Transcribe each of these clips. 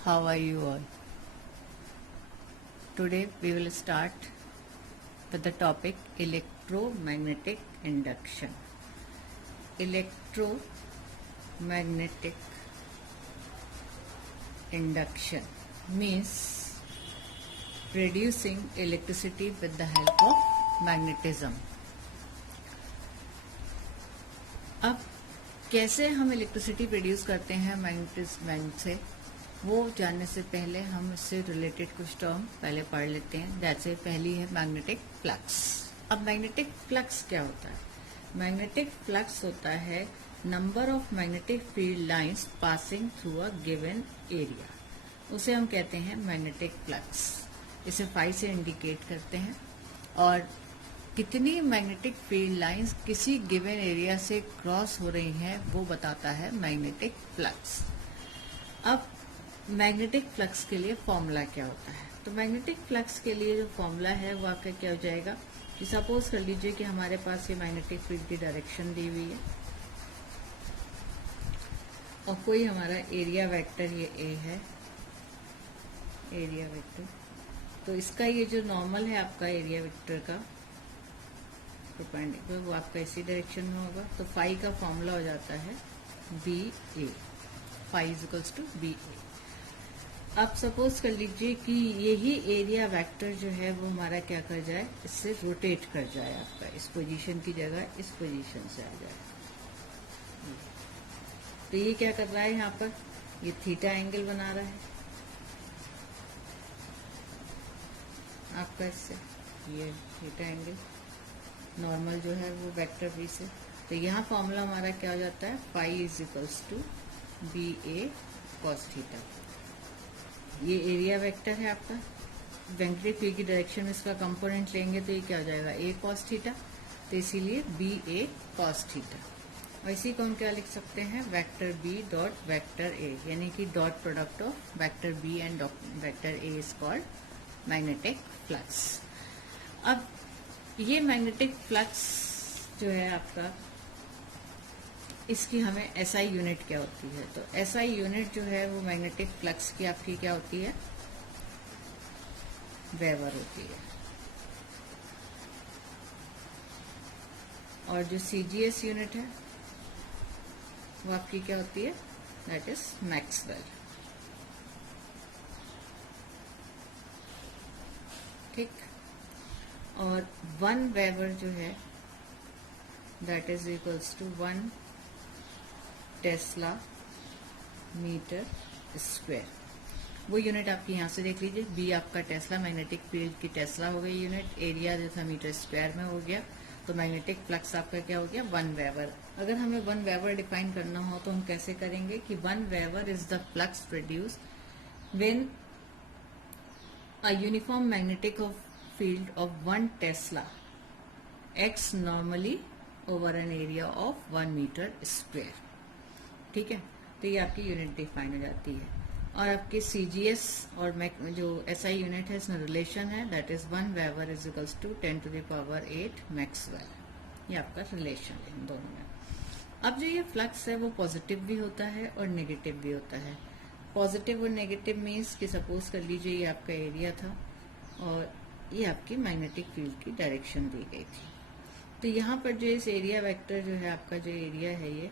How are you all? Today we will start with the topic electromagnetic induction. Electromagnetic induction means producing electricity with the help of magnetism. अब कैसे हम electricity produce करते हैं magnet से, वो जानने से पहले हम इससे रिलेटेड कुछ टर्म पहले पढ़ लेते हैं। जैसे पहली है मैग्नेटिक फ्लक्स। अब मैग्नेटिक फ्लक्स क्या होता है? मैग्नेटिक फ्लक्स होता है number of magnetic field lines passing through a given area, उसे हम कहते हैं मैग्नेटिक फ्लक्स। इसे फाई से इंडिकेट करते हैं और कितनी मैग्नेटिक फील्ड लाइंस किसी गिवन एरिया से क्रॉस हो रही हैं वो बताता है मैग्नेटिक फ्लक्स। अब मैग्नेटिक फ्लक्स के लिए फॉर्मूला क्या होता है? तो मैग्नेटिक फ्लक्स के लिए जो फॉर्मूला है वो आपका क्या हो जाएगा कि सपोज कर लीजिए कि हमारे पास ये मैग्नेटिक फील्ड की डायरेक्शन दी हुई है और कोई हमारा एरिया वेक्टर ये ए है, एरिया वेक्टर। तो इसका ये जो नॉर्मल है आपका एरिया वेक्टर का परपेंडिकुलर, वो आपका इसी डायरेक्शन में होगा। तो फाई का फॉर्मूला हो जाता है B A, phi is equals to B A. अब सपोज कर लीजिए कि यही एरिया वेक्टर जो है वो हमारा क्या कर जाए, इससे रोटेट कर जाए, आपका इस पोजीशन की जगह इस पोजीशन से आ जाए। तो ये क्या कर रहा है यहाँ पर, ये थीटा एंगल बना रहा है आपका, इससे ये थीटा एंगल नॉर्मल जो है वो वेक्टर बी से। तो यहाँ फॉर्मूला हमारा क्या हो जाता है, phi is equals to B A cos theta. ये एरिया वेक्टर है आपका, मैग्नेटिक फील्ड की डायरेक्शन में इसका कंपोनेंट लेंगे तो ये क्या हो जाएगा, ए कॉस थीटा। तो इसीलिए बी ए कॉस थीटा। और इसी को हम क्या लिख सकते हैं, vector B dot vector A, यानी कि dot product of vector B and vector A is called magnetic flux. अब ये मैग्नेटिक फ्लक्स जो है आपका, इसकी हमें एसआई यूनिट क्या होती है? तो एसआई यूनिट जो है वो मैग्नेटिक फ्लक्स की आपकी क्या होती है, वेबर होती है। और जो सीजीएस यूनिट है वो आपकी क्या होती है, दैट इज मैक्सवेल। ठीक। और 1 वेबर जो है that is equals to 1 tesla metre square. वो यूनिट आपकी यहाँ से देख लीजिए, बी आपका टेस्ला, मैग्नेटिक फील्ड की टेस्ला हो गई यूनिट, एरिया जो था मीटर स्क्वायर में हो गया। तो मैग्नेटिक फ्लक्स आपका क्या हो गया, 1 वेबर। अगर हमें 1 वेबर डिफाइन करना हो तो हम कैसे करेंगे कि 1 weber is the flux produce when a uniform magnetic field of 1 tesla acts normally over an area of 1 metre square. ठीक है, तो ये आपकी यूनिट डिफाइन हो जाती है। और आपके सीजीएस और जो एसआई यूनिट है इसमें रिलेशन है, that is 1 weber is equals to 10 to the power 8 maxwell. ये आपका रिलेशन है इन दोनों में। अब जो ये फ्लक्स है वो पॉजिटिव भी होता है और नेगेटिव भी होता है। पॉजिटिव और नेगेटिव मीन्स कि सपोज कर लीजिए ये आपका एरिया था और ये आपकी मैग्नेटिक फील्ड की डायरेक्शन दी गई थी। तो यहाँ पर जो इस एरिया वेक्टर जो है आपका, जो एरिया है ये,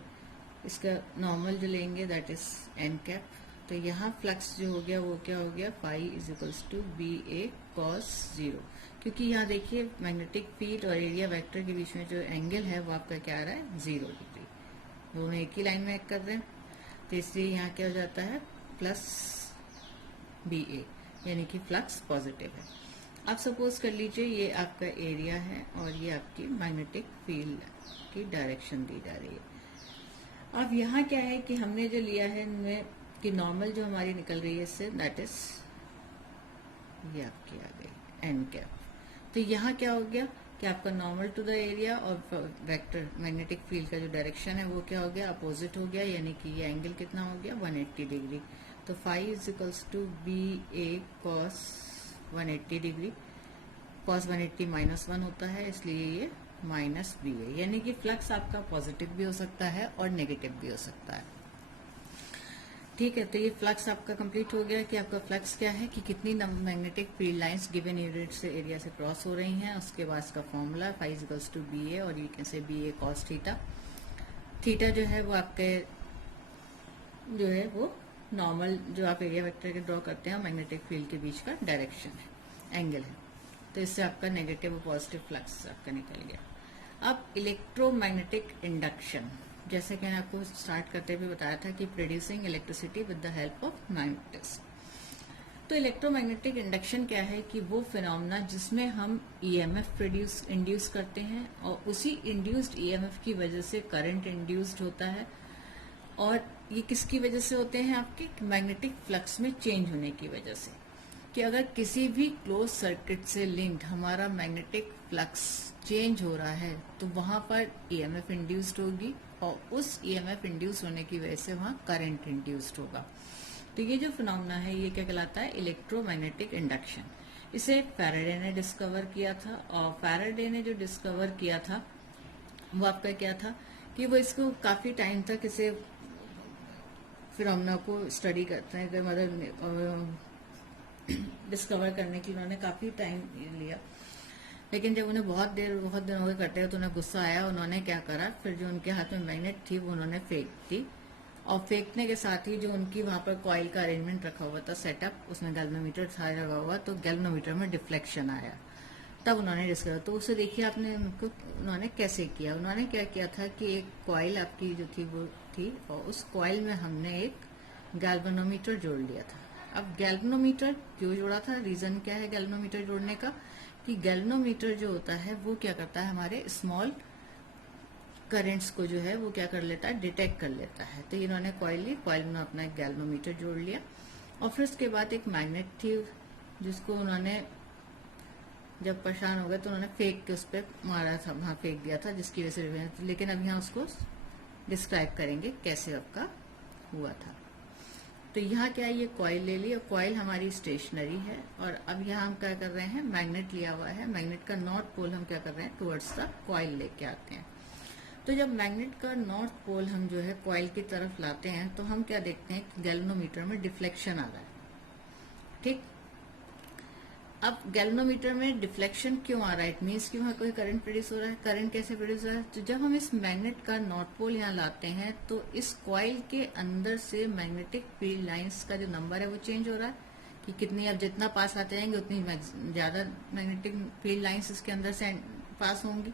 इसका नॉर्मल जो लेंगे दैट इज एन कैप। तो यहाँ फ्लक्स जो हो गया वो क्या हो गया, phi is equals to B A cos 0। क्योंकि यहाँ देखिए मैग्नेटिक फील्ड और एरिया वेक्टर के बीच में जो एंगल है वो आपका क्या आ रहा है, 0 डिग्री। वो एक ही लाइन में एक्ट कर रहे हैं, तो इसलिए यहाँ क्या हो जाता है, प्लस बी ए, यानी कि फ्लक्स पॉजिटिव है। अब सपोज कर लीजिए ये आपका एरिया है और ये आपकी मैग्नेटिक फील्ड की डायरेक्शन दी जा रही है। अब यहाँ क्या है कि हमने जो लिया है इनमें कि नॉर्मल जो हमारी निकल रही है इससे, दैट इज ये आपकी आ गई एन कैप। तो यहाँ क्या हो गया कि आपका नॉर्मल टू द एरिया और वेक्टर मैग्नेटिक फील्ड का जो डायरेक्शन है वो क्या हो गया, अपोजिट हो गया, यानी कि ये एंगल कितना हो गया, 180 डिग्री। तो phi is equals to B A cos 180 degree. Cos 180 -1 होता है, इसलिए ये माइनस बी है, यानी कि फ्लक्स आपका पॉजिटिव भी हो सकता है और नेगेटिव भी हो सकता है। ठीक है, तो ये फ्लक्स आपका कंप्लीट हो गया कि आपका फ्लक्स क्या है कि कितनी magnetic field lines given unit से एरिया से क्रॉस हो रही हैं। उसके बाद इसका formula phi equals to B A, और ये कैसे B A cos theta. Theta जो है वो आपके जो है वो नॉर्मल जो आप एरिया वेक्टर के ड्रॉ करते हैं मैग्नेटिक फील्ड के बीच का डायरेक्शन है, एंगल है। तो इससे आपका नेगेटिव और पॉजिटिव फ्लक्स आपका निकल गया। अब इलेक्ट्रोमैग्नेटिक इंडक्शन, जैसे कि मैंने आपको स्टार्ट करते हुए बताया था कि producing electricity with the help of magnetism. तो इलेक्ट्रोमैग्नेटिक इंडक्शन क्या है कि वो फिनोमेना जिसमें हम ईएमएफ इंड्यूस करते हैं और उसी इंड्यूस्ड ईएमएफ की वजह से करंट इंड्यूस्ड होता है। और ये किसकी वजह से होते हैं? आपके मैग्नेटिक फ्लक्स में चेंज होने की वजह से। कि अगर किसी भी क्लोज सर्किट से लिंक्ड हमारा मैग्नेटिक फ्लक्स चेंज हो रहा है तो वहां पर ईएमएफ इंड्यूस्ड होगी और उस ईएमएफ इंड्यूस होने की वजह से वहां करंट इंड्यूस्ड होगा। तो ये जो फिनोमेना है ये क्या कहलाता है? Electromagnetic induction. इसे फैराडे ने डिस्कवर किया था, और फैराडे ने जो डिस्कवर किया था वो आपका क्या था कि वो इसको काफी टाइम तक इसे फिनोमेना को स्टडी करते हैं, मतलब डिस्कवर करने के लिए उन्होंने काफी टाइम लिया। लेकिन जब उन्हें बहुत दिन हो गए करते हैं तो उन्हें गुस्सा आया। उन्होंने क्या करा, फिर जो उनके हाथ में मैग्नेट थी वो उन्होंने फेंक दी, और फेंकने के साथ ही जो उनकी वहां पर कॉइल का अरेंजमेंट रखा हुआ था, सेटअप, उसमें गैल्वेनोमीटर था लगा हुआ, तो गैल्वेनोमीटर में डिफ्लेक्शन आया। तब उन्होंने डिस्कवर, तो उसे देखिए आपने उन्होंने कैसे किया। उन्होंने क्या किया था कि एक कॉइल आपकी जो थी वो थी, और उस कॉइल में हमने एक गैल्वेनोमीटर जोड़ लिया था। अब गैल्वेनोमीटर क्यों जोड़ा था, रीजन क्या है गैल्वेनोमीटर जोड़ने का, कि गैल्वेनोमीटर जो होता है वो क्या करता है, हमारे स्मॉल करंट्स को जो है वो क्या कर लेता है, डिटेक्ट कर लेता है। तो इन्होंने कॉइल ली, कॉइल में अपना एक गैल्वेनोमीटर जोड़ लिया, और फिर उसके बाद एक मैग्नेट थी जिसको उन्होंने जब परेशान हो गए तो उन्होंने फेंक के उस पर मारा था, वहां फेंक दिया था, जिसकी वजह से, लेकिन अब यहाँ उसको डिस्क्राइब करेंगे कैसे आपका हुआ था। तो यहाँ क्या है, ये कॉइल ले ली, और कॉइल हमारी स्टेशनरी है, और अब यहाँ हम क्या कर रहे हैं, मैग्नेट लिया हुआ है, मैग्नेट का नॉर्थ पोल हम क्या कर रहे हैं, टुवर्ड्स द कॉइल लेके आते हैं। तो जब मैग्नेट का नॉर्थ पोल हम जो है कॉइल की तरफ लाते हैं तो हम क्या देखते हैं कि गैल्वेनोमीटर में डिफ्लेक्शन आ रहा है। ठीक, अब गैल्वेनोमीटर में डिफ्लेक्शन क्यों आ रहा है? इट मीन्स कि वहां कोई करंट प्रोड्यूस हो रहा है। करंट कैसे प्रोड्यूस हो रहा है? तो जब हम इस मैग्नेट का नॉर्थ पोल यहाँ लाते हैं तो इस कॉइल के अंदर से मैग्नेटिक फील्ड लाइंस का जो नंबर है वो चेंज हो रहा है, कि कितनी, अब जितना पास आते जाएंगे उतनी ज्यादा मैग्नेटिक फील्ड लाइंस इसके अंदर से पास होंगी।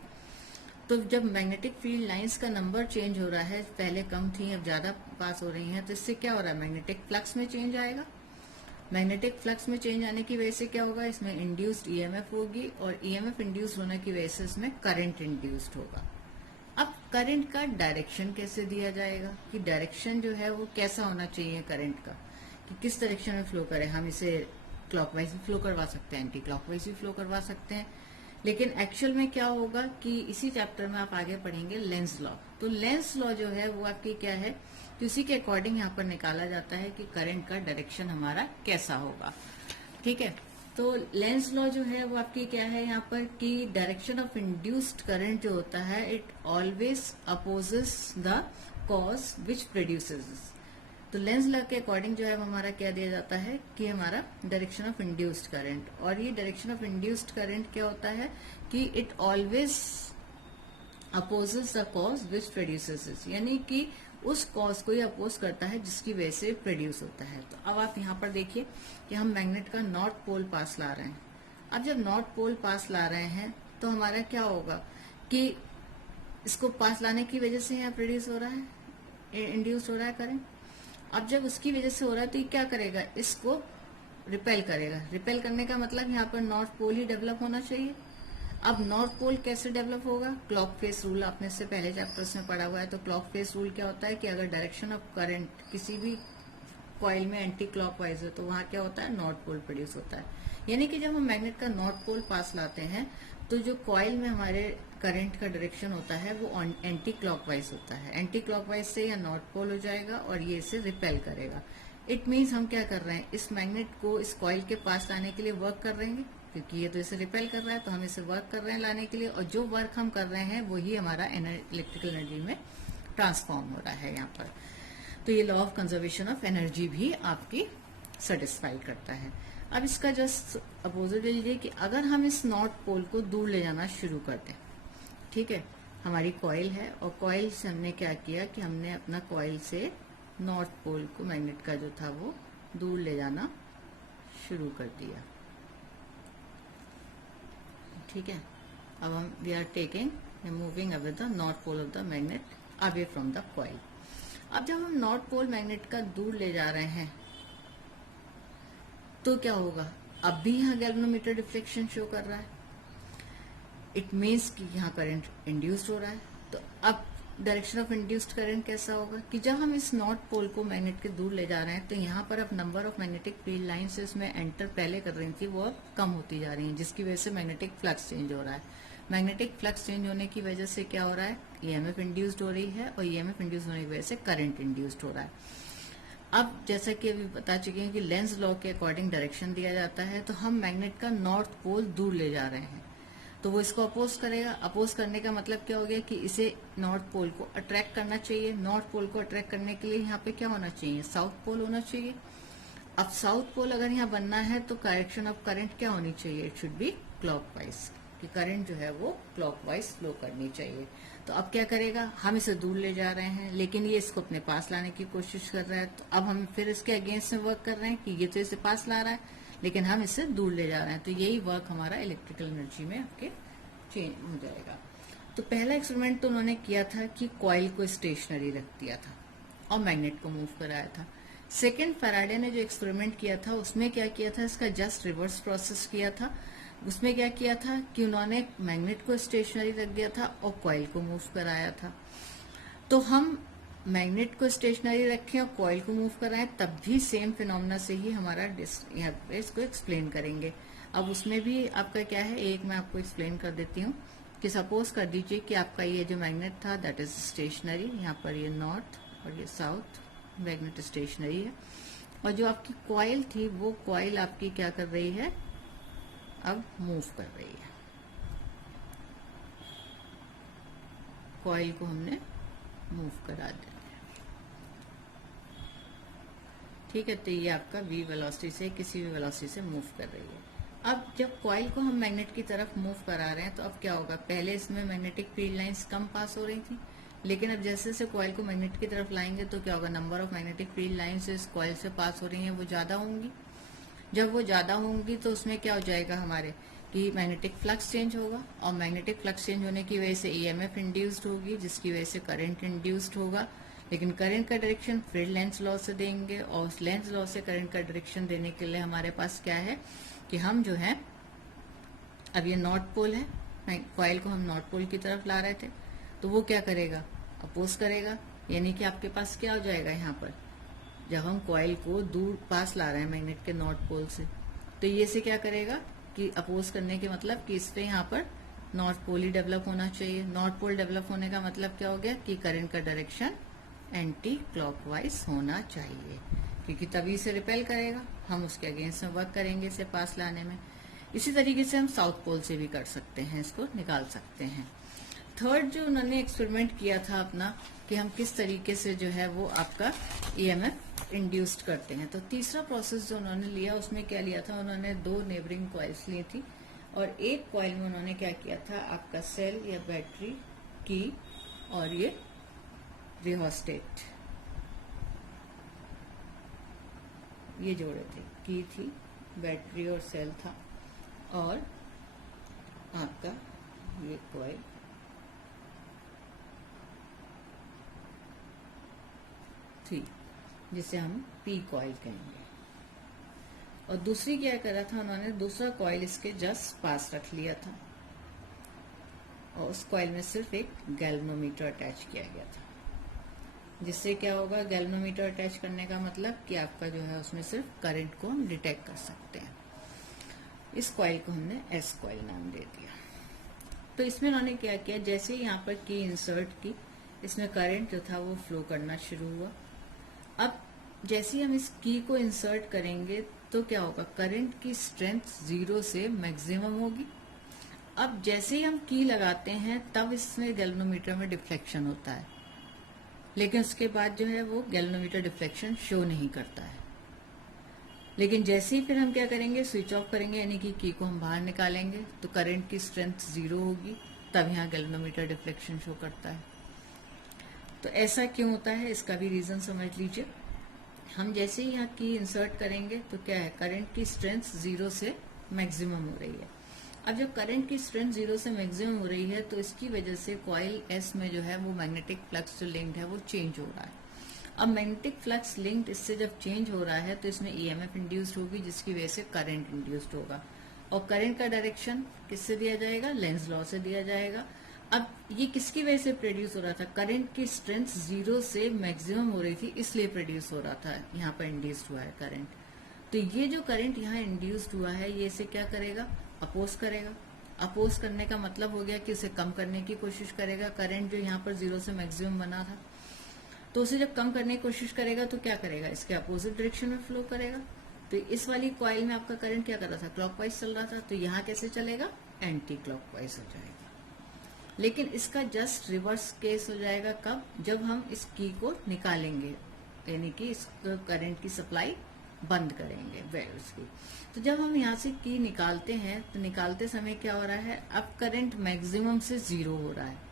तो जब मैग्नेटिक फील्ड लाइंस का नंबर चेंज हो रहा है, पहले कम थी अब ज्यादा पास हो रही हैं, तो इससे क्या हो रहा है, मैग्नेटिक फ्लक्स में चेंज आएगा। मैग्नेटिक फ्लक्स में चेंज आने की वजह से क्या होगा, इसमें इंड्यूस्ड ईएमएफ होगी, और ईएमएफ इंड्यूस्ड होने की वजह से इसमें करंट इंड्यूस्ड होगा। अब करंट का डायरेक्शन कैसे दिया जाएगा, कि डायरेक्शन जो है वो कैसा होना चाहिए करंट का, कि किस डायरेक्शन में फ्लो करे। हम इसे क्लॉकवाइज भी फ्लो करवा सकते हैं, एंटी क्लॉकवाइज भी फ्लो करवा सकते हैं, लेकिन एक्चुअल में क्या होगा कि इसी चैप्टर में आप आगे पढ़ेंगे लेंस लॉ। तो लेंस लॉ जो है वो आपकी क्या है कि उसी के अकॉर्डिंग यहाँ पर निकाला जाता है कि करंट का डायरेक्शन हमारा कैसा होगा। ठीक है, तो लेंस लॉ जो है वो आपकी क्या है यहाँ पर कि डायरेक्शन ऑफ इंड्यूस्ड करंट जो होता है it always opposes the cause which produces. तो लेंस लॉ के अकॉर्डिंग जो है वो हमारा क्या दिया जाता है कि हमारा डायरेक्शन ऑफ इंड्यूस्ड करंट, और ये डायरेक्शन ऑफ इंड्यूस्ड करंट क्या होता है कि it always opposes the cause which produces, यानी कि उस कॉज को ही अपोज करता है जिसकी वजह से प्रोड्यूस होता है। तो अब आप यहाँ पर देखिए कि हम मैग्नेट का नॉर्थ पोल पास ला रहे हैं। अब जब नॉर्थ पोल पास ला रहे हैं तो हमारा क्या होगा कि इसको पास लाने की वजह से यहाँ प्रोड्यूस हो रहा है, इंड्यूस हो रहा है करंट। अब जब उसकी वजह से हो रहा है तो ये क्या करेगा, इसको रिपेल करेगा। रिपेल करने का मतलब यहाँ पर नॉर्थ पोल ही डेवलप होना चाहिए। अब नॉर्थ पोल कैसे डेवलप होगा, क्लॉक फेस रूल आपने इससे पहले चैप्टर्स में पढ़ा हुआ है। तो क्लॉक फेस रूल क्या होता है कि अगर डायरेक्शन ऑफ करंट किसी भी कॉइल में एंटी क्लॉकवाइज है तो वहां क्या होता है, नॉर्थ पोल प्रोड्यूस होता है। यानी कि जब हम मैग्नेट का नॉर्थ पोल पास लाते हैं तो जो कॉइल में हमारे करंट का डायरेक्शन होता है वो एंटी क्लॉकवाइज होता है। एंटी क्लॉकवाइज से यह नॉर्थ पोल हो जाएगा और ये इसे रिपेल करेगा। इट मीन्स हम क्या कर रहे हैं, इस मैग्नेट को इस कॉइल के पास लाने के लिए वर्क कर रहे हैं, क्योंकि ये तो इसे रिपेल कर रहा है तो हम इसे वर्क कर रहे हैं लाने के लिए, और जो वर्क हम कर रहे हैं वही हमारा इलेक्ट्रिकल एनर्जी में ट्रांसफॉर्म हो रहा है यहाँ पर। तो ये law of conservation of energy भी आपकी सेटिस्फाई करता है। अब इसका जस्ट अपोजिट लीजिए कि अगर हम इस नॉर्थ पोल को दूर ले जाना शुरू कर दें, ठीक है, हमारी कॉइल है और कॉइल से हमने क्या किया कि हमने अपना कॉइल से नॉर्थ पोल को मैग्नेट का जो था वो दूर ले जाना शुरू कर दिया, ठीक है। अब हम we are taking moving away the north pole of the magnet away from the coil. अब जब हम नॉर्थ पोल मैग्नेट का दूर ले जा रहे हैं तो क्या होगा, अब भी यहाँ गैल्वेनोमीटर डिफ्लेक्शन शो कर रहा है, इट मीन्स कि यहाँ करंट इंड्यूस्ड हो रहा है। तो अब डायरेक्शन ऑफ इंड्यूस्ड करंट कैसा होगा कि जब हम इस नॉर्थ पोल को मैग्नेट के दूर ले जा रहे हैं तो यहाँ पर अब number of magnetic field lines इसमें एंटर पहले कर रही थी वो अब कम होती जा रही हैं, जिसकी वजह से मैग्नेटिक फ्लक्स चेंज हो रहा है। मैग्नेटिक फ्लक्स चेंज होने की वजह से क्या हो रहा है, ईएमएफ इंड्यूस्ड हो रही है और ईएमएफ इंड्यूस्ड होने की वजह से करंट इंड्यूस्ड हो रहा है। अब जैसा कि अभी बता चुके हैं कि लेंज लॉ के अकॉर्डिंग डायरेक्शन दिया जाता है, तो हम मैग्नेट का नॉर्थ पोल दूर ले जा रहे हैं तो वो इसको अपोज करेगा। अपोज करने का मतलब क्या हो गया कि इसे नॉर्थ पोल को अट्रैक्ट करना चाहिए। नॉर्थ पोल को अट्रैक्ट करने के लिए यहाँ पे क्या होना चाहिए, साउथ पोल होना चाहिए। अब साउथ पोल अगर यहाँ बनना है तो डायरेक्शन ऑफ करंट क्या होनी चाहिए, इट शुड बी क्लॉकवाइज, कि करंट जो है वो क्लॉकवाइज फ्लो करनी चाहिए। तो अब क्या करेगा, हम इसे दूर ले जा रहे हैं लेकिन ये इसको अपने पास लाने की कोशिश कर रहा है, तो अब हम फिर इसके अगेंस्ट में वर्क कर रहे हैं कि ये तो इसे पास ला रहा है लेकिन हम इसे दूर ले जा रहे हैं। तो यही वर्क हमारा इलेक्ट्रिकल एनर्जी में आपके चेंज हो जाएगा। तो पहला एक्सपेरिमेंट तो उन्होंने किया था कि कॉइल को स्टेशनरी रख दिया था और मैग्नेट को मूव कराया था। सेकेंड, फैराडे ने जो एक्सपेरिमेंट किया था उसमें क्या किया था, इसका जस्ट रिवर्स प्रोसेस किया था। उसमें क्या किया था कि उन्होंने मैग्नेट को स्टेशनरी रख दिया था और कॉइल को मूव कराया था। तो हम मैग्नेट को स्टेशनरी रखें और कॉइल को मूव कराएं तब भी सेम फिनोमेना से ही हमारा यहाँ पे इसको एक्सप्लेन करेंगे। अब उसमें भी आपका क्या है, एक मैं आपको एक्सप्लेन कर देती हूँ कि सपोज कर दीजिए कि आपका ये जो मैग्नेट था दैट इज स्टेशनरी, यहाँ पर ये नॉर्थ और ये साउथ मैग्नेट स्टेशनरी है, और जो आपकी कॉइल थी वो कॉइल आपकी क्या कर रही है, अब मूव कर रही है। कॉइल को हमने मूव करा दिया, ठीक है। तो ये आपका v वेलोसिटी से किसी भी वेलोसिटी से मूव कर रही है। अब जब कॉइल को हम मैग्नेट की तरफ मूव करा रहे हैं तो अब क्या होगा, पहले इसमें मैग्नेटिक फील्ड लाइंस कम पास हो रही थी लेकिन अब जैसे जैसे कॉइल को मैग्नेट की तरफ लाएंगे तो क्या होगा, number of magnetic field lines इस कॉइल से पास हो रही हैं वो ज्यादा होंगी। जब वो ज्यादा होंगी तो उसमें क्या हो जाएगा हमारे कि मैग्नेटिक फ्लक्स चेंज होगा और मैग्नेटिक फ्लक्स चेंज होने की वजह से ईएमएफ इंड्यूस्ड होगी जिसकी वजह से करंट इंड्यूस्ड होगा। लेकिन करंट का डायरेक्शन फिर लेंज लॉ से देंगे और उस लेंज लॉ से करंट का डायरेक्शन देने के लिए हमारे पास क्या है कि हम जो है, अब ये नॉर्थ पोल है, कॉइल को हम नॉर्थ पोल की तरफ ला रहे थे तो वो क्या करेगा, अपोज करेगा। यानी कि आपके पास क्या हो जाएगा, यहाँ पर जब हम कॉइल को दूर पास ला रहे हैं मैग्नेट के नॉर्थ पोल से तो ये से क्या करेगा कि अपोज करने के मतलब कि इस पे यहाँ पर नॉर्थ पोल ही डेवलप होना चाहिए। नॉर्थ पोल डेवलप होने का मतलब क्या हो गया कि करंट का डायरेक्शन एंटी क्लॉकवाइज होना चाहिए, क्योंकि तभी इसे रिपेल करेगा, हम उसके अगेंस्ट में वर्क करेंगे इसे पास लाने में। इसी तरीके से हम साउथ पोल से भी कर सकते हैं, इसको निकाल सकते हैं। थर्ड जो उन्होंने एक्सपेरिमेंट किया था अपना कि हम किस तरीके से जो है वो आपका ईएमएफ इंड्यूस्ड करते हैं, तो तीसरा प्रोसेस जो उन्होंने लिया उसमें क्या लिया था, उन्होंने दो नेबरिंग कॉइल्स ली थी और एक कॉइल में उन्होंने क्या किया था, आपका सेल या बैटरी की और ये रिहोस्टेट ये जोड़े थे, की थी, बैटरी और सेल था और आपका ये कॉइल थी जिसे हम पी कॉइल कहेंगे। और दूसरी क्या करा था उन्होंने, दूसरा कॉइल इसके जस्ट पास रख लिया था और उस कॉइल में सिर्फ एक गैल्वेनोमीटर अटैच किया गया था, जिससे क्या होगा, गैल्वेनोमीटर अटैच करने का मतलब कि आपका जो है उसमें सिर्फ करंट को हम डिटेक्ट कर सकते हैं। इस कॉइल को हमने एस कॉइल नाम दे दिया। तो इसमें उन्होंने क्या किया, जैसे ही यहाँ पर की इंसर्ट की, इसमें करंट जो था वो फ्लो करना शुरू हुआ। अब जैसे ही हम इस की को इंसर्ट करेंगे तो क्या होगा, करंट की स्ट्रेंथ 0 से मैक्सिमम होगी। अब जैसे ही हम की लगाते हैं तब इसमें गैल्वेनोमीटर में डिफ्लेक्शन होता है लेकिन उसके बाद जो है वो गैल्वेनोमीटर डिफ्लेक्शन शो नहीं करता है। लेकिन जैसे ही फिर हम क्या करेंगे, स्विच ऑफ करेंगे, यानी कि की को हम बाहर निकालेंगे, तो करंट की स्ट्रेंथ 0 होगी, तब यहाँ गैल्वेनोमीटर डिफ्लेक्शन शो करता है। तो ऐसा क्यों होता है, इसका भी रीजन समझ लीजिए। हम जैसे ही यहाँ की इंसर्ट करेंगे तो क्या है, करंट की स्ट्रेंथ 0 से मैक्सिमम हो रही है। अब जब करंट की स्ट्रेंथ 0 से मैक्सिमम हो रही है तो इसकी वजह से कॉइल एस में जो है वो मैग्नेटिक फ्लक्स जो लिंक्ड है वो चेंज हो रहा है। अब मैग्नेटिक फ्लक्स लिंक्ड इससे जब चेंज हो रहा है तो इसमें ईएमएफ इंड्यूस्ड होगी, जिसकी वजह से करंट इंड्यूस्ड होगा। और करंट का डायरेक्शन किससे दिया जाएगा, लेंज लॉ से दिया जाएगा। अब ये किसकी वजह से प्रोड्यूस हो रहा था, करंट की स्ट्रेंथ 0 से मैक्सिमम हो रही थी, इसलिए प्रोड्यूस हो रहा था, यहाँ पर इंड्यूस्ड हुआ है करंट। तो ये जो करंट यहाँ इंड्यूस्ड हुआ है ये इसे क्या करेगा, अपोज करेगा। अपोज करने का मतलब हो गया कि उसे कम करने की कोशिश करेगा। करंट जो यहाँ पर 0 से मैक्सिमम बना था, तो उसे जब कम करने की कोशिश करेगा तो क्या करेगा, इसके अपोजिट डायरेक्शन में फ्लो करेगा। तो इस वाली कॉइल में आपका करंट क्या कर रहा था, क्लॉकवाइज चल रहा था, तो यहाँ कैसे चलेगा, एंटी क्लॉकवाइज हो जाएगा। लेकिन इसका जस्ट रिवर्स केस हो जाएगा कब, जब हम इस की को निकालेंगे, यानी कि इस करंट की सप्लाई बंद करेंगे वेल्स की। तो जब हम यहाँ से की निकालते हैं तो निकालते समय क्या हो रहा है, अब करंट मैक्सिमम से 0 हो रहा है।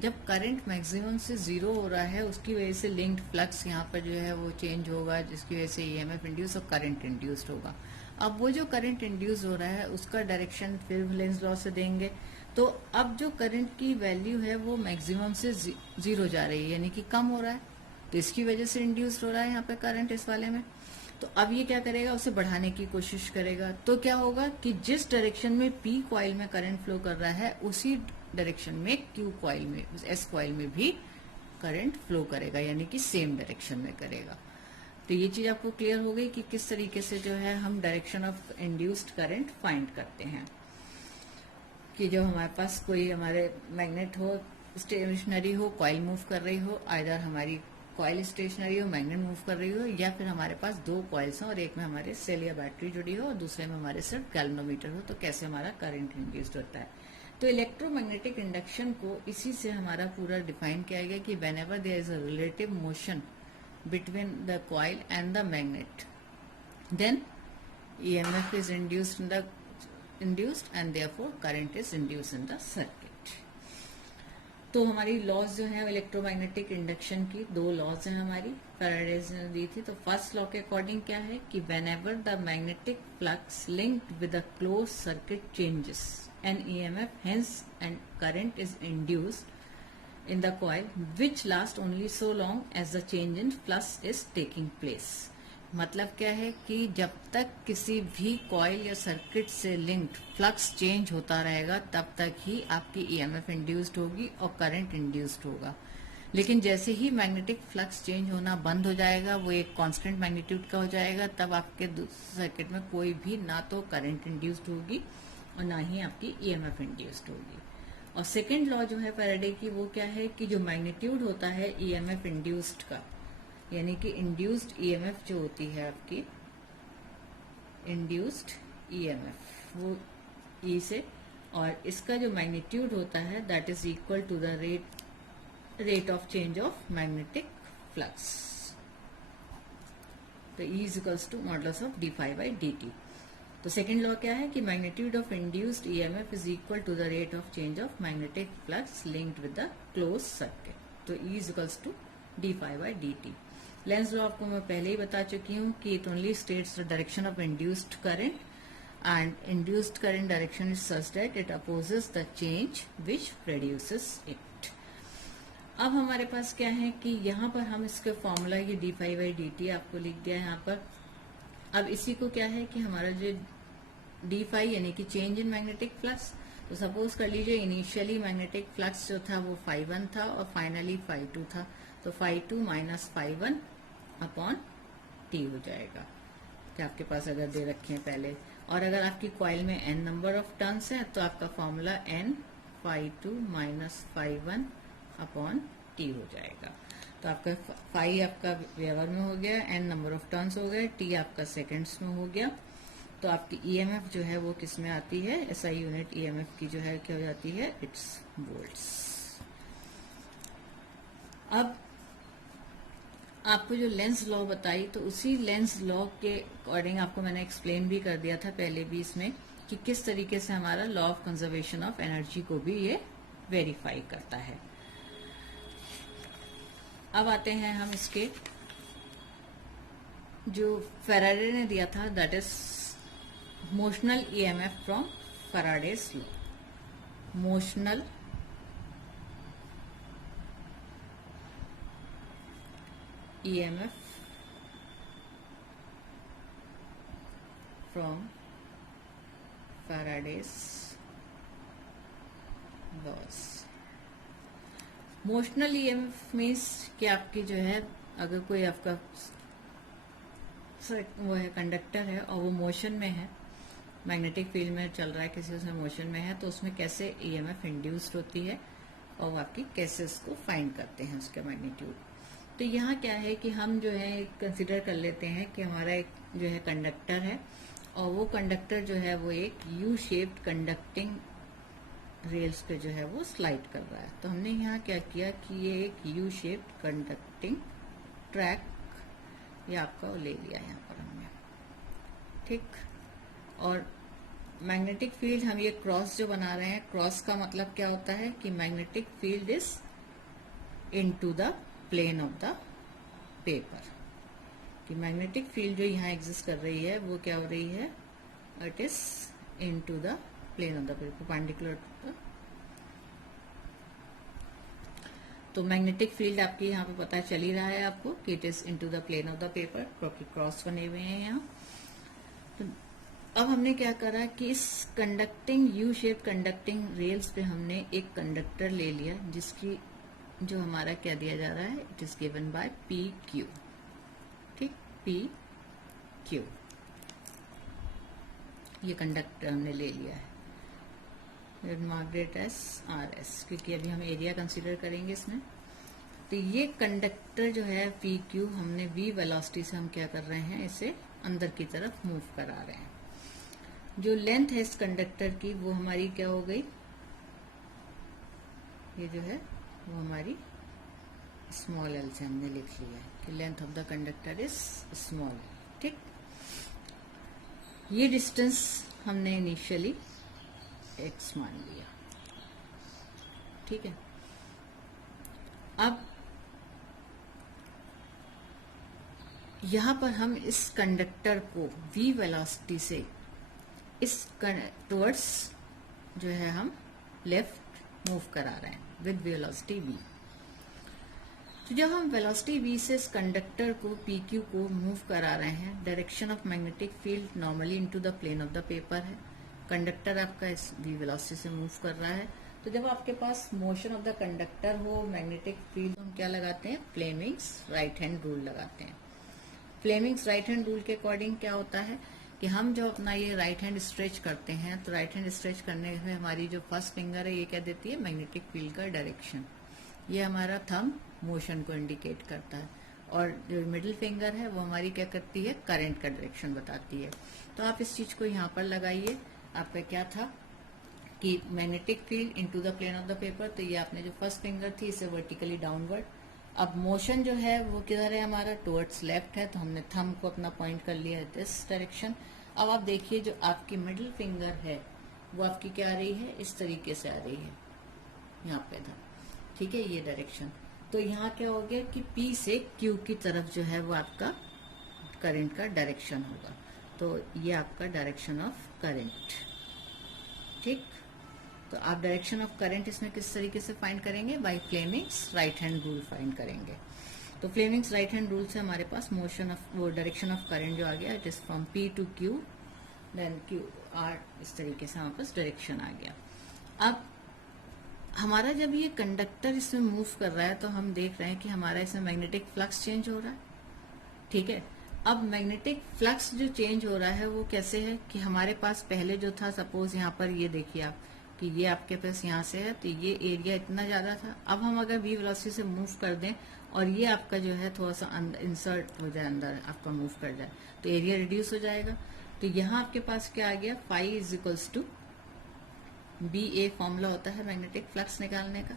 जब करंट मैक्सिमम से 0 हो रहा है उसकी वजह से लिंक्ड फ्लक्स यहाँ पर जो है वो चेंज होगा, जिसकी वजह से ईएमएफ इंड्यूस और करंट इंड्यूस्ड होगा। अब वो जो करंट इंड्यूस हो रहा है उसका डायरेक्शन फिर लेंज लॉ से देंगे। तो अब जो करंट की वैल्यू है वो मैक्सिमम से 0 जा रही है, यानी कि कम हो रहा है, तो इसकी वजह से इंड्यूस्ड हो रहा है यहाँ पे करंट इस वाले में। तो अब ये क्या करेगा, उसे बढ़ाने की कोशिश करेगा। तो क्या होगा कि जिस डायरेक्शन में पी कॉइल में करंट फ्लो कर रहा है उसी डायरेक्शन में क्यू कॉइल में, एस कॉइल में भी करंट फ्लो करेगा, यानी कि सेम डायरेक्शन में करेगा। तो ये चीज आपको क्लियर हो गई कि किस तरीके से जो है हम direction of induced current find करते हैं। कि जो हमारे पास कोई हमारे मैग्नेट हो, स्टेशनरी हो, कॉइल मूव कर रही हो, आइदर हमारी कॉइल स्टेशनरी हो, मैग्नेट मूव कर रही हो, या फिर हमारे पास 2 कॉइल्स हो और एक में हमारे सेल या बैटरी जुड़ी हो और दूसरे में हमारे सिर्फ गैल्वेनोमीटर हो, तो कैसे हमारा करंट इंड्यूस्ड होता है। तो इलेक्ट्रोमैग्नेटिक इंडक्शन को इसी से हमारा पूरा डिफाइन किया गया कि whenever there is a relative motion between the coil and the magnet, then EMF is induced and therefore current is induced in the circuit. तो हमारी लॉज जो है इलेक्ट्रोमैग्नेटिक इंडक्शन की 2 लॉज हैं हमारी, फैराडेज ने दी थी। तो फर्स्ट लॉ के अकॉर्डिंग क्या है कि whenever the magnetic flux linked with a closed circuit changes an EMF, hence and current is induced in the coil, which lasts only so long as the change in flux is taking place. मतलब क्या है कि जब तक किसी भी coil या circuit से लिंक्ड फ्लक्स चेंज होता रहेगा तब तक ही आपकी ईएमएफ इंड्यूस्ड होगी और करंट इंड्यूस्ड होगा। लेकिन जैसे ही मैग्नेटिक फ्लक्स चेंज होना बंद हो जाएगा, वो एक कांस्टेंट मैग्नीट्यूड का हो जाएगा, तब आपके सर्किट में कोई भी ना तो करंट इंड्यूस्ड होगी और ना ही आपकी ईएमएफ इंड्यूस्ड होगी। और सेकेंड लॉ जो है फैराडे की, वो क्या है कि जो मैग्नीट्यूड होता है ईएमएफ इंड्यूस्ड का, यानी कि इंड्यूस्ड ईएमएफ जो होती है आपकी इंड्यूस्ड ईएमएफ, वो ई से, और इसका जो मैग्नीट्यूड होता है that is equal to the rate of change of magnetic flux. तो E is equals to modulus of D phi by D T. तो सेकेंड लॉ क्या है कि magnitude of induced EMF is equal to the rate of change of magnetic flux linked with the closed circuit. तो E is equals to D phi by D T. Lenz law आपको मैं पहले ही बता चुकी हूँ कि it only states the direction of induced current and induced current direction is such that it opposes the change which produces it. अब हमारे पास क्या है कि यहाँ पर हम इसके फॉर्मूला ये d phi by D t आपको लिख दिया है यहाँ पर। अब इसी को क्या है कि हमारा जो डी फाई यानी कि चेंज इन मैग्नेटिक फ्लक्स, तो सपोज कर लीजिए इनिशियली मैग्नेटिक फ्लक्स जो था वो φ1 था और फाइनली φ2 था, तो φ2 माइनस φ1 अपॉन टी हो जाएगा, कि आपके पास अगर दे रखे हैं पहले। और अगर आपकी कॉइल में n नंबर ऑफ टर्न्स हैं तो आपका formula n φ2 minus φ1 upon T हो जाएगा। तो आपका फाई आपका वेबर में हो गया, n नंबर ऑफ टर्न्स हो गए, टी आपका सेकेंड्स में हो गया। तो आपकी ईएमएफ जो है वो किस में आती है, एसआई यूनिट ईएमएफ की जो है क्या हो जाती है, इट्स वोल्ट्स। अब आपको जो लेंस लॉ बताई, तो उसी लेंस लॉ के अकॉर्डिंग आपको मैंने एक्सप्लेन भी कर दिया था पहले भी इसमें कि किस तरीके से हमारा law of conservation of energy को भी ये वेरीफाई करता है। अब आते हैं हम इसके जो फैराडे ने दिया था, that is motional EMF from Faraday's law. Motional EMF from Faraday's laws। Motional EMF means कि आपकी जो है, अगर कोई आपका वो है कंडक्टर है और वो मोशन में है, मैग्नेटिक फील्ड में चल रहा है, किसी उसमें मोशन में है, तो उसमें कैसे EMF इंड्यूस्ड होती है और वो आपकी कैसे उसको फाइंड करते हैं उसका मैग्नीट्यूड। तो यहाँ क्या है कि हम जो है कंसिडर कर लेते हैं कि हमारा एक जो है कंडक्टर है और वो कंडक्टर जो है वो एक यू शेप्ड कंडक्टिंग रेल्स पे जो है वो स्लाइड कर रहा है। तो हमने यहाँ क्या किया कि ये एक यू शेप्ड कंडक्टिंग ट्रैक ये आपका ले लिया यहाँ पर हमने, ठीक। और मैग्नेटिक फील्ड हम ये क्रॉस जो बना रहे हैं, क्रॉस का मतलब क्या होता है कि magnetic field is into the plane of the paper, कि मैग्नेटिक फील्ड जो यहाँ एग्जिस्ट कर रही है वो क्या हो रही है, it is into the plane of the paper, perpendicular to the. तो मैग्नेटिक फील्ड आपकी यहाँ पे पता चल ही रहा है आपको कि it is into the plane of the paper, क्योंकि क्रॉस बने हुए हैं यहाँ। तो अब हमने क्या करा कि इस conducting U shape conducting rails पे हमने एक कंडक्टर ले लिया जिसकी जो हमारा क्या दिया जा रहा है, it is given by P Q, ठीक, पी क्यू ये कंडक्टर हमने ले लिया है, मार्केट एस आर एस, क्योंकि अभी हम एरिया कंसीडर करेंगे इसमें। तो ये कंडक्टर जो है पी क्यू हमने वी वेलोसिटी से हम क्या कर रहे हैं, इसे अंदर की तरफ मूव करा रहे हैं। जो लेंथ है इस कंडक्टर की वो हमारी क्या हो गई, ये जो है वो हमारी स्मॉल एल से हमने लिख लिया है कि length of the conductor is small L, ठीक। ये डिस्टेंस हमने इनिशियली x मान लिया, ठीक है। अब यहां पर हम इस कंडक्टर को v वेलोसिटी से इस टुवर्ड्स जो है हम लेफ्ट मूव करा रहे हैं विद वेलोसिटी v। तो जब हम वेलोसिटी v से इस कंडक्टर को pq को मूव करा रहे हैं, direction of magnetic field normally into the plane of the paper है, कंडक्टर आपका इस v वेलोसिटी से मूव कर रहा है। तो जब आपके पास मोशन ऑफ द कंडक्टर हो, मैग्नेटिक फील्ड, हम क्या लगाते हैं, फ्लेमिंग्स राइट हैंड रूल लगाते हैं। फ्लेमिंग्स राइट हैंड रूल के अकॉर्डिंग क्या होता है कि हम जब अपना ये राइट हैंड स्ट्रेच करते हैं, तो राइट हैंड स्ट्रेच करने में हमारी जो फर्स्ट फिंगर है ये क्या देती है, मैग्नेटिक फील्ड का डायरेक्शन। ये हमारा थंब मोशन को इंडिकेट करता है, और जो मिडिल फिंगर है वो हमारी क्या करती है, करंट का डायरेक्शन बताती है। तो आप इस चीज को यहाँ पर लगाइए। आपका क्या था कि magnetic field into the plane of the paper, तो ये आपने जो फर्स्ट फिंगर थी इसे वर्टिकली डाउनवर्ड। अब मोशन जो है वो किधर है हमारा, टुवर्ड्स लेफ्ट है, तो हमने थंब को अपना पॉइंट कर लिया है दिस डायरेक्शन। अब आप देखिए जो आपकी मिडिल फिंगर है वो आपकी क्या आ रही है, इस तरीके से आ रही है, यहाँ पे था, ठीक है, ये डायरेक्शन। तो यहाँ क्या हो गया कि P से Q की तरफ जो है वो आपका करंट का डायरेक्शन होगा। तो ये आपका डायरेक्शन ऑफ करंट, ठीक। तो आप डायरेक्शन ऑफ करंट इसमें किस तरीके से फाइंड करेंगे, by Fleming's right hand rule find करेंगे। तो फ्लेमिंग्स राइट हैंड रूल से हमारे पास मोशन ऑफ वो डायरेक्शन ऑफ करंट जो आ गया, it is from P to Q, then Q R, इस तरीके से हमारे पास डायरेक्शन आ गया। अब हमारा जब ये कंडक्टर इसमें मूव कर रहा है तो हम देख रहे हैं कि हमारा इसमें मैग्नेटिक फ्लक्स चेंज हो रहा है, ठीक है। अब मैग्नेटिक फ्लक्स जो चेंज हो रहा है वो कैसे है कि हमारे पास पहले जो था, सपोज यहाँ पर ये देखिए आप कि ये आपके पास यहाँ से है, तो ये एरिया इतना ज्यादा था। अब हम अगर v वेलोसिटी से मूव कर दें और ये आपका जो है थोड़ा सा इंसर्ट हो जाए, अंदर आपका मूव कर जाए, तो एरिया रिड्यूस हो जाएगा। तो यहाँ आपके पास क्या आ गया, phi is equals to BA formula होता है मैग्नेटिक फ्लक्स निकालने का।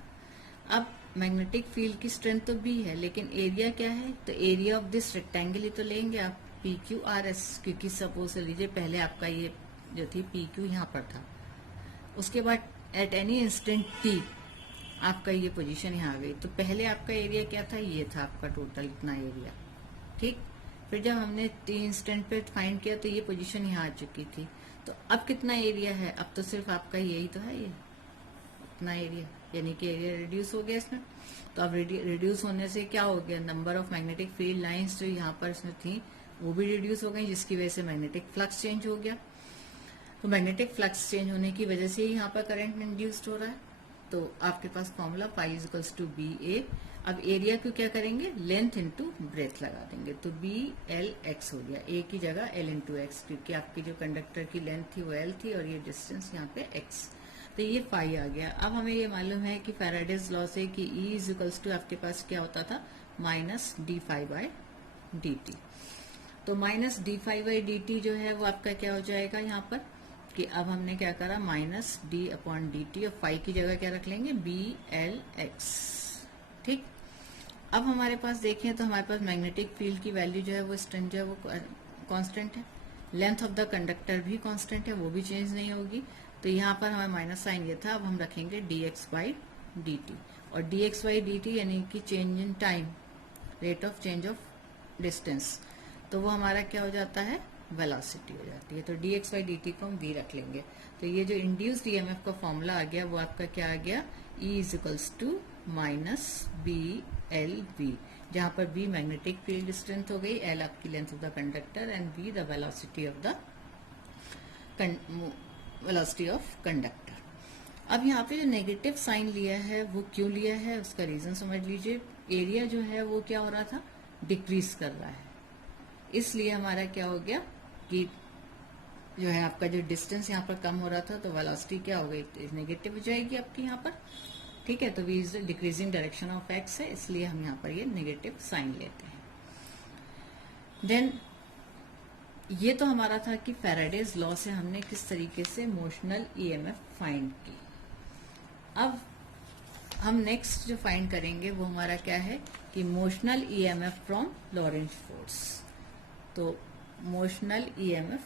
अब मैग्नेटिक फील्ड की स्ट्रेंथ तो बी है, लेकिन एरिया क्या है, तो एरिया ऑफ दिस रेक्टेंगल ही तो लेंगे आप, पी क्यू आर एस, क्योंकि सपोज लीजिए पहले आपका ये जो थी पी क्यू यहाँ पर था, उसके बाद एट एनी इंस्टेंट टी आपका ये पोजीशन यहाँ आ गई, तो पहले आपका एरिया क्या था, ये था आपका टोटल इतना एरिया, ठीक। फिर जब हमने टी इंस्टेंट पे फाइंड किया तो ये पोजीशन यहाँ आ चुकी थी, तो अब कितना एरिया है, अब तो सिर्फ आपका यही तो है, ये इतना एरिया, यानी कि एरिया रिड्यूस हो गया इसमें। तो अब रिड्यूस होने से क्या हो गया, number of magnetic field lines जो यहाँ पर इसमें थी वो भी रिड्यूस हो गई, जिसकी वजह से मैग्नेटिक फ्लक्स चेंज हो गया। तो मैग्नेटिक फ्लक्स चेंज होने की वजह से ही यहाँ पर करंट इंड्यूस्ड हो रहा है। तो आपके पास formula pi equals to B A. अब एरिया को क्या करेंगे, लेंथ इंटू ब्रेथ लगा देंगे, तो बी एल एक्स हो गया, ए की जगह एल इंटू एक्स, क्योंकि आपकी जो कंडक्टर की लेंथ थी वो एल थी और ये डिस्टेंस यहाँ पे एक्स, तो ये पाई आ गया। अब हमें ये मालूम है कि फैराडेज लॉ से कि ई इज इक्वल्स टू आपके पास क्या होता था, minus D phi by D T. तो minus D phi by D T जो है वो आपका क्या हो जाएगा यहाँ पर, कि अब हमने क्या करा, minus D upon D T, और फाई की जगह क्या रख लेंगे, बी एल एक्स, ठीक। अब हमारे पास देखें तो हमारे पास मैग्नेटिक फील्ड की वैल्यू जो है वो स्ट्रेंथ जो है वो कांस्टेंट है, लेंथ ऑफ द कंडक्टर भी कांस्टेंट है, वो भी चेंज नहीं होगी। तो यहाँ पर हमें माइनस साइन ये था, अब हम रखेंगे D x by D T, और D x by D T यानी कि change in time, rate of change of distance, तो वो हमारा क्या हो जाता है, वेलोसिटी हो जाती है। तो d x by D t को हम वी रख लेंगे। तो ये जो इंड्यूस्ड ईएमएफ का फॉर्मूला आ गया वो आपका क्या आ गया, E is equals to minus B L V, जहां पर बी मैग्नेटिक फील्ड स्ट्रेंथ हो गई, एल आपकी length of the conductor, and v the velocity of the velocity of conductor. अब यहाँ पे जो नेगेटिव साइन लिया है वो क्यों लिया है, उसका रीजन समझ लीजिए। एरिया जो है वो क्या हो रहा था, डिक्रीज कर रहा है, इसलिए हमारा क्या हो गया कि जो है आपका जो डिस्टेंस यहाँ पर कम हो रहा था, तो वेलोसिटी क्या हो गई, नेगेटिव हो जाएगी आपकी यहाँ पर, ठीक है। तो v is decreasing direction of x है, इसलिए हम यहाँ पर ये नेगेटिव साइन लेते हैं। देन ये तो हमारा था कि फैराडेज लॉ से हमने किस तरीके से मोशनल ईएमएफ फाइंड की। अब हम नेक्स्ट जो फाइंड करेंगे वो हमारा क्या है कि motional EMF from Lorentz force. तो motional EMF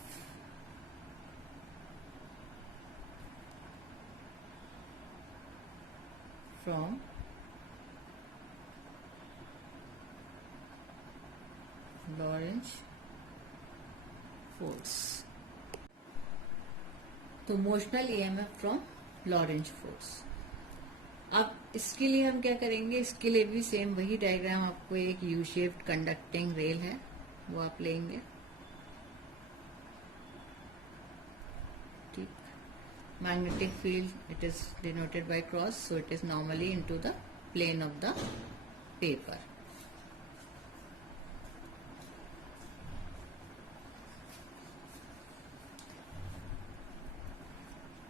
from Lorentz force. तो motional EMF from Lorentz force. अब इसके लिए हम क्या करेंगे, इसके लिए भी सेम वही डायग्राम, आपको एक यू शेप्ड कंडक्टिंग रेल है वो आप लेंगे, ठीक। Magnetic field it is denoted by cross, so it is normally into the plane of the paper.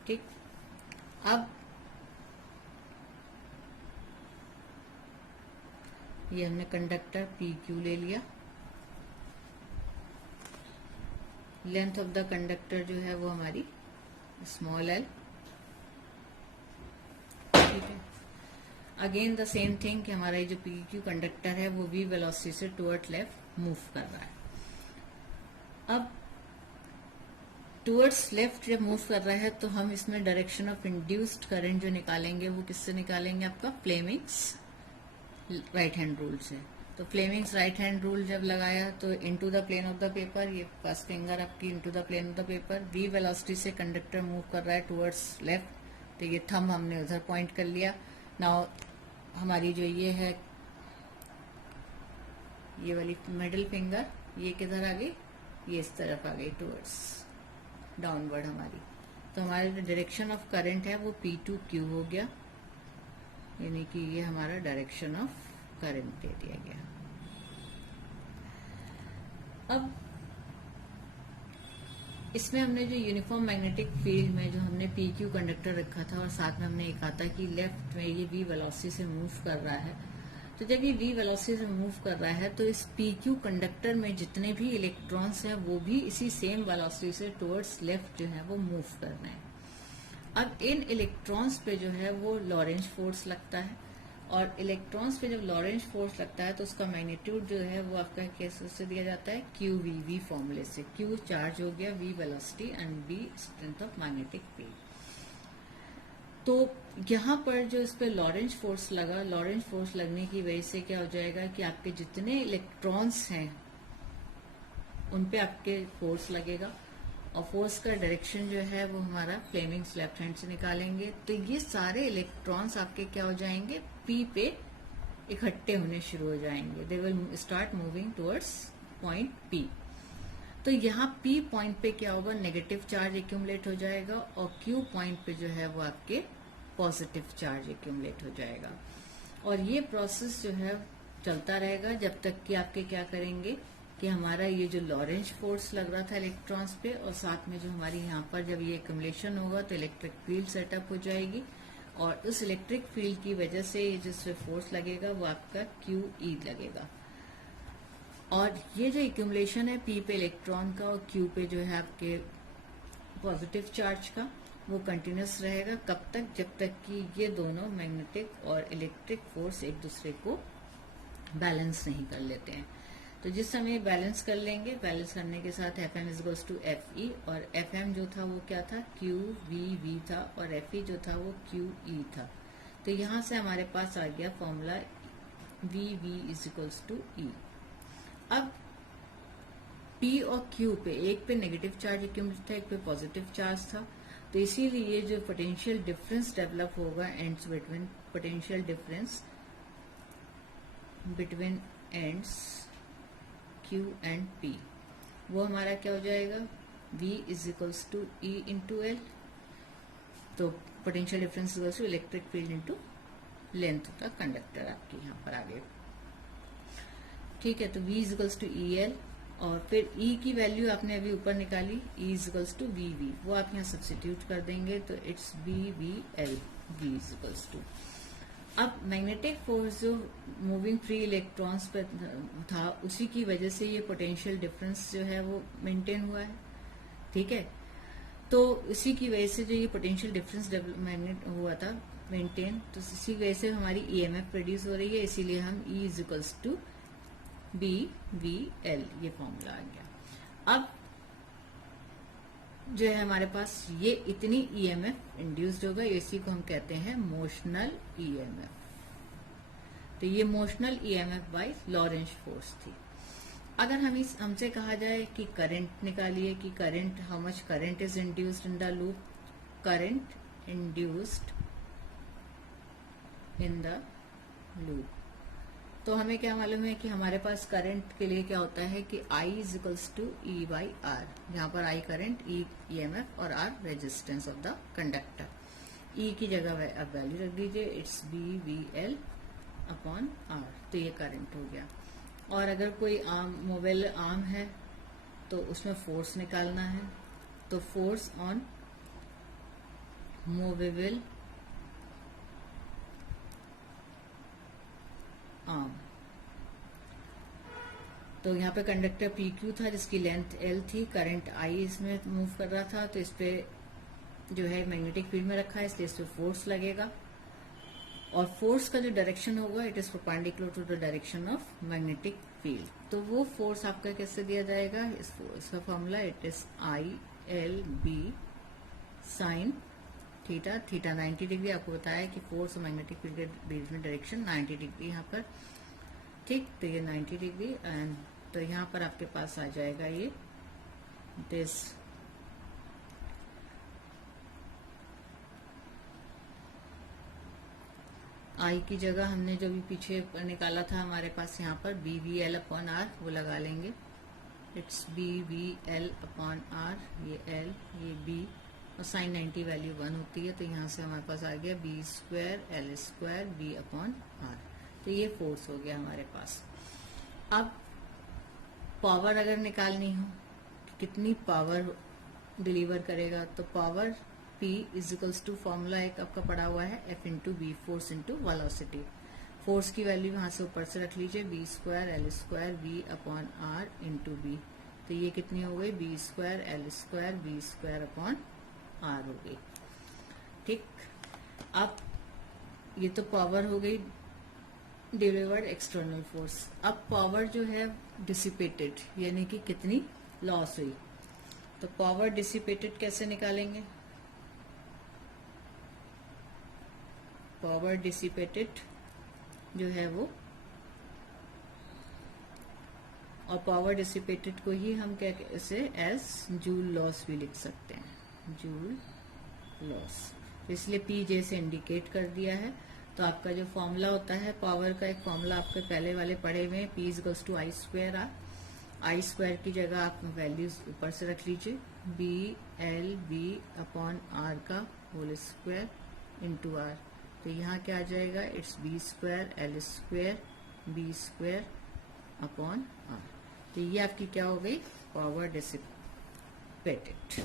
ठीक। अब ये हमने कंडक्टर पी क्यू ले लिया, लेंथ ऑफ द कंडक्टर जो है वो हमारी स्मॉल एल, ठीक है। अगेन द सेम थिंग कि हमारा ये जो पी क्यू कंडक्टर है वो वी वेलोसिटी से टुवर्ड लेफ्ट मूव कर रहा है। अब टुवर्ड्स लेफ्ट जब मूव कर रहा है तो हम इसमें डायरेक्शन ऑफ इंड्यूस्ड करंट जो निकालेंगे वो किससे निकालेंगे, आपका फ्लेमिंग्स राइट हैंड रूल से। तो फ्लेमिंग्स राइट हैंड रूल जब लगाया तो into the plane of the paper, ये फर्स्ट फिंगर आपकी into the plane of the paper, v velocity से कंडक्टर मूव कर रहा है टुवर्ड्स लेफ्ट, तो ये थंब हमने उधर पॉइंट कर लिया। नाउ हमारी जो ये है ये वाली मिडिल फिंगर ये किधर आ गई, ये इस तरफ आ गई टुवर्ड्स डाउनवर्ड हमारी। तो हमारी जो डायरेक्शन ऑफ करंट है वो P2Q हो गया, यानी कि ये हमारा डायरेक्शन ऑफ करंट दे दिया गया। अब इसमें हमने जो यूनिफॉर्म मैग्नेटिक फील्ड में जो हमने PQ कंडक्टर रखा था और साथ में हमने एक आता कि लेफ्ट में ये V वेलोसिटी से मूव कर रहा है, तो जब ये V वेलोसिटी से मूव कर रहा है तो इस PQ कंडक्टर में जितने भी इलेक्ट्रॉन्स हैं वो भी इसी सेम वेलोसिटी से टुवर्ड्स लेफ्ट जो है वो मूव कर रहे हैं। अब इन इलेक्ट्रॉन्स पे जो है वो लॉरेंज फोर्स लगता है, और इलेक्ट्रॉन्स पे जब लॉरेंज फोर्स लगता है तो उसका मैग्नीट्यूड जो है वो आपका कैसे दिया जाता है, क्यू वी फॉर्मूले से। क्यू चार्ज हो गया, v velocity and v strength of magnetic field. तो यहाँ पर जो इस पे लॉरेंज फोर्स लगा, लॉरेंज फोर्स लगने की वजह से क्या हो जाएगा कि आपके जितने इलेक्ट्रॉन्स हैं उन पे आपके फोर्स लगेगा, और फोर्स का डायरेक्शन जो है वो हमारा फ्लेमिंग्स लेफ्ट हैंड से निकालेंगे। तो ये सारे इलेक्ट्रॉन्स आपके क्या हो जाएंगे, पी पे इकट्ठे होने शुरू हो जाएंगे। They will start moving towards point P. तो यहाँ पी पॉइंट पे क्या होगा, नेगेटिव चार्ज एक्यूमुलेट हो जाएगा, और क्यू पॉइंट पे जो है वो आपके पॉजिटिव चार्ज एक्यूमुलेट हो जाएगा। और ये प्रोसेस जो है चलता रहेगा जब तक कि आपके क्या करेंगे कि हमारा ये जो लॉरेंज फोर्स लग रहा था इलेक्ट्रॉन्स पे, और साथ में जो हमारी यहाँ पर जब ये एक्यूमुलेशन होगा तो इलेक्ट्रिक फील्ड सेटअप हो जाएगी, और उस इलेक्ट्रिक फील्ड की वजह से जिस पे फोर्स लगेगा वो आपका क्यू ई लगेगा। और ये जो एक्यूमुलेशन है पी पे इलेक्ट्रॉन का और क्यू पे जो है आपके पॉजिटिव चार्ज का, वो कंटिन्यूस रहेगा। कब तक, जब तक कि ये दोनों मैग्नेटिक और इलेक्ट्रिक फोर्स एक दूसरे को बैलेंस नहीं कर लेते हैं। तो जिस समय बैलेंस कर लेंगे, बैलेंस करने के साथ F M is to F E, और एफ एम जो था वो क्या था, क्यू वी था, और एफ ई जो था वो क्यू ई था। तो यहां से हमारे पास आ गया formula V is equals to E. अब पी और क्यू पे, एक पे नेगेटिव चार्ज एक्यूमुलेट था, एक पे पॉजिटिव चार्ज था, तो इसीलिए जो पोटेंशियल डिफरेंस डेवलप होगा ends between, potential difference between ends Q and P, वो हमारा क्या हो जाएगा, V is equals to E into L. तो potential difference equals to electric field into length of the conductor आपकी यहाँ पर आ गए। ठीक है, तो V is equals to E L, और फिर E की वैल्यू आपने अभी ऊपर निकाली, E is equals to v, वो आप यहाँ सब्स्टिट्यूट कर देंगे, तो it's v l, V is equals to. अब मैग्नेटिक फोर्स जो मूविंग फ्री इलेक्ट्रॉन्स पर था, उसी की वजह से ये पोटेंशियल डिफरेंस जो है वो मेंटेन हुआ है। ठीक है, तो इसी की वजह से जो ये पोटेंशियल डिफरेंस मैग्नेट हुआ था मेंटेन, तो इसी वजह से हमारी ईएमएफ प्रोड्यूस हो रही है, इसीलिए हम E is equals to B we l, ये फॉर्मूला आ गया। अब जो है हमारे पास ये इतनी ईएमएफ इंड्यूस्ड होगा, इसी को हम कहते हैं मोशनल ईएमएफ। तो ये motional EMF by Lorentz force थी। अगर हमसे कहा जाए कि करंट निकालिए, कि current, how much current is induced in the loop, current induced in the loop, तो हमें क्या मालूम है कि हमारे पास करंट के लिए क्या होता है कि I is equals to E by R. यहाँ पर I करंट, E ईएमएफ और R resistance of the conductor. E की जगह अब वैल्यू रख दीजिए, it's B we L upon R, तो ये करंट हो गया। और अगर कोई मोबाइल आर्म है तो उसमें फोर्स निकालना है, तो फोर्स ऑन मूवेबल आर्म, तो यहाँ पे कंडक्टर पी क्यू था जिसकी लेंथ एल थी, करंट आई इसमें मूव कर रहा था, तो इस पे जो है मैग्नेटिक फील्ड में रखा है, इसलिए इस पे फोर्स लगेगा, और फोर्स का जो डायरेक्शन होगा it is perpendicular to the direction of magnetic field. तो वो फोर्स आपका कैसे दिया जाएगा, इसका formula it is I L B sine theta, theta 90 degree, आपको बताया कि फोर्स और मैग्नेटिक फील्ड के बीच में डायरेक्शन 90 डिग्री यहाँ पर। ठीक, तो ये 90 डिग्री, एंड तो यहाँ पर आपके पास आ जाएगा ये दिस आई की जगह हमने जो भी पीछे निकाला था हमारे पास यहाँ पर B we L upon R, वो लगा लेंगे, it's B we L upon R, ये एल ये बी, और साइन 90 वैल्यू 1 होती है, तो यहाँ से हमारे पास आ गया B square L square B upon R. तो ये फोर्स हो गया हमारे पास। अब पावर अगर निकालनी हो, कितनी पावर डिलीवर करेगा, तो power P is equals to formula एक आपका पड़ा हुआ है F into B, force into velocity. Force की वैल्यू यहाँ से ऊपर से रख लीजिए, B square L square B upon R into B, तो ये कितनी हो गई, B square L square B square upon R हो गई। ठीक, अब ये तो पावर हो गई डिलीवर्ड एक्सटर्नल फोर्स। अब पावर जो है डिसिपेटेड यानी कि कितनी लॉस हुई, तो पावर डिसिपेटेड कैसे निकालेंगे? पावर डिसिपेटेड जो है वो, और पावर डिसिपेटेड को ही हम कैसे एज जूल लॉस भी लिख सकते हैं, जूल लॉस। तो इसलिए पी जे से इंडिकेट कर दिया है। तो आपका जो फॉर्मूला होता है पावर का, एक फॉर्मूला आपके पहले वाले पढ़े हुए हैं, P is equals to I square R. I square की जगह आप वैल्यूज ऊपर से रख लीजिए, B L B upon R का होल स्क्वायर इंटू आर। तो यहाँ क्या आ जाएगा, it's B square L square B square upon R. तो ये आपकी क्या हो गई, पावर डिसिपेटेड।